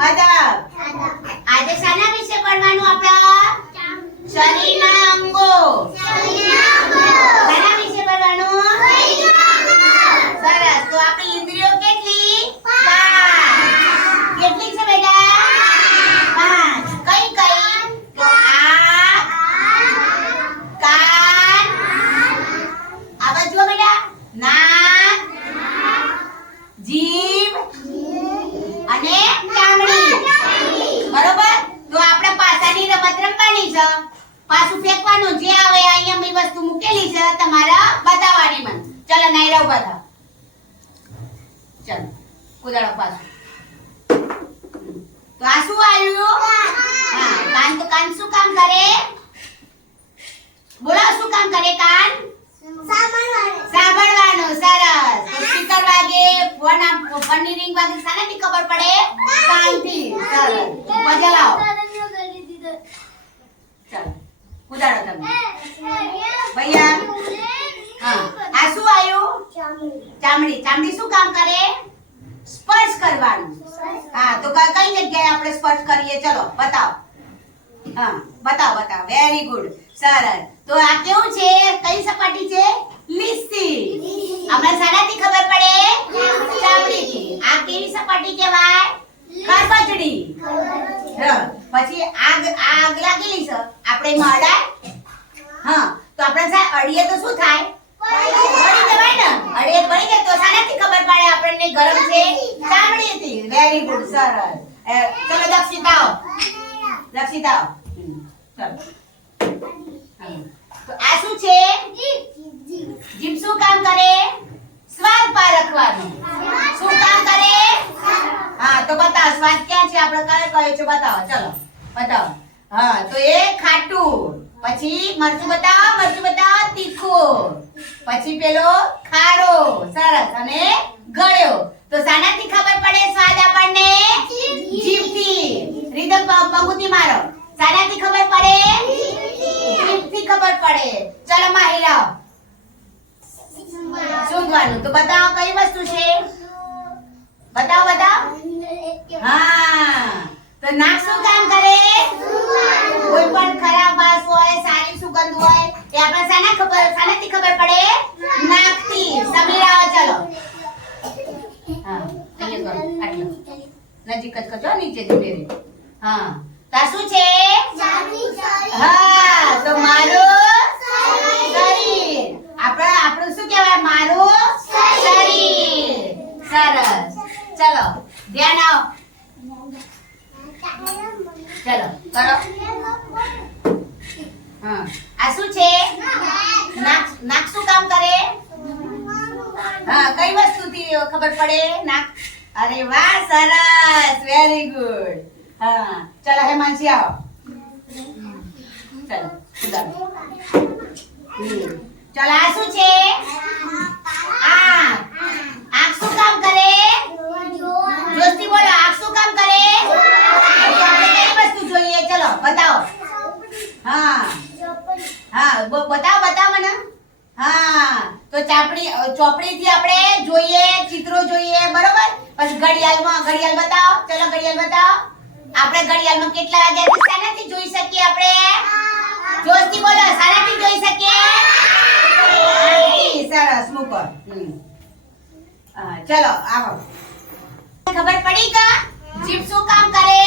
અદબ આજે શાના વિશે ભણવાનું આપણા? શરીરના અંગો શાના વિશે ભણવાનું સરસ તો આપણી ઇન્દ્રિયો કેટલી પાંચ કેટલી છે બેટા પાંચ કઈ કઈ તો આંખ કાન આ બાજુ જુઓ બેટા નાક જીભ અને ચામડી બરોબર તો આપણે પાસાની રમત રમવાની છે પાછું ફેંકવાનું જે આવે અહીંયા મેં વસ્તુ મૂકેલી છે તમારે બતાવવાની મને ચલો નાયરા ઊભા થાવ ચલો કુદાડો પાછું. તો આ શું આવ્યું હા કાન તો કાન શું કામ કરે? બોલો શું કામ કરે કાન? સાંભળવાનો સરસ. તો સ્પીકર વાગે ફોન ફોનની રિંગ વાગે શાનાથી ખબર પડે? કાનથી સરસ. મજા લાવો. ચાલો. કુદાડો તમે. ભૈયા હા આ શું આવ્યું ચામડી. ચામડી શું કામ કરે? સ્પર્શ કરવાનું. હા, તો કઈ જગ્યાએ આપણે સ્પર્શ કરીએ? ચલો, બતાવો. હા, બતાવો બતાવો. વેરી ગુડ સરસ. તો આ કેવું છે? કઈ સપાટી છે? લીસી. આપણે શાનાથી ખબર પડે? ચામડીથી. આ કેવી સપાટી કહેવાય? કરબચડી પછી આગ આગ લાગેલી છે. આપણે એમાં અડાય હા, તો આપણે સાહેબ અડીએ તો શું થાય બળી જવાય ને અડીએ બળી જાય તો શાનાથી ખબર આપણને ગરમ છે? ચામડીથી વેરી ગુડ સરસ. ચલો દક્ષિતા આવો દક્ષિતા આવો. તો આ શું છે? જીભ શું કામ કરે? સ્વાદ પારખવાનું શું કામ કરે? હા, તો બતાવો, સ્વાદ ક્યાં છે? આપણે કયો કયો છે? બતાવો, ચલો. બતાવો. હા, તો એ ખાટું. પછી મરચું બતાવો મરચું બતાવો, તીખું. પછી પેલો ખારો. સરસ. અને ગળ્યો. તો સાનાથી ખબર પડે સ્વાદ આપણને? જીભથી. રીધમ પંગુતી મારો. સાનાથી ખબર પડે? જીભથી ખબર પડે. ચલો માહિરાઓ સૂંઘવાનું. તો બતાવો કઈ વસ્તુ છે? બતાવો બતાવો. હા. તો નાક શું કામ કરે? કોઈ પણ ખરાબ વાસ હોય, સારી સુગંધ હોય, એ આપણે શાના ખબર સાનાથી ખબર પડે? નીચે ધીરે હા. તાર શું છે? હા તો મારું શરીર. આપણે આપણું શું કહેવાય? મારું શરીર. સરસ. ચલો ધ્યાન આવો. ચલો કરો. હા. આ શું છે? નાક નાક શું કામ કરે? હા કઈ વસ્તુથી ખબર પડે? નાક અરે વાહ, સરસ વેરી ગુડ હા, ચલો, હેમાંશી આવો. ચલો આ શું છે? આંખ આંખ શું કામ કરે? જોસ્તી બોલો, આંખ શું કામ કરે? આપણે કઈ વસ્તુ જોઈએ? ચલો, બતાવો. હા. હા બતાવો બતાવો મને. હા, તો ચાપડી ચોપડીથી આપણે જોઈએ, ચિત્રો જોઈએ. પછી ઘડિયાળમાં, ઘડિયાળ બતાવો. ચલો, ઘડિયાળ બતાવો. આપણે ઘડિયાળમાં કેટલા વાગ્યા છે? સાનાથી જોઈ શકીએ આપણે? જોશથી બોલો સાનાથી જોઈ શકીએ? સરસ, મૂકો. ચલો, આવો. ખબર પડી કા જીભ શું કામ કરે?